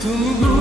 tudo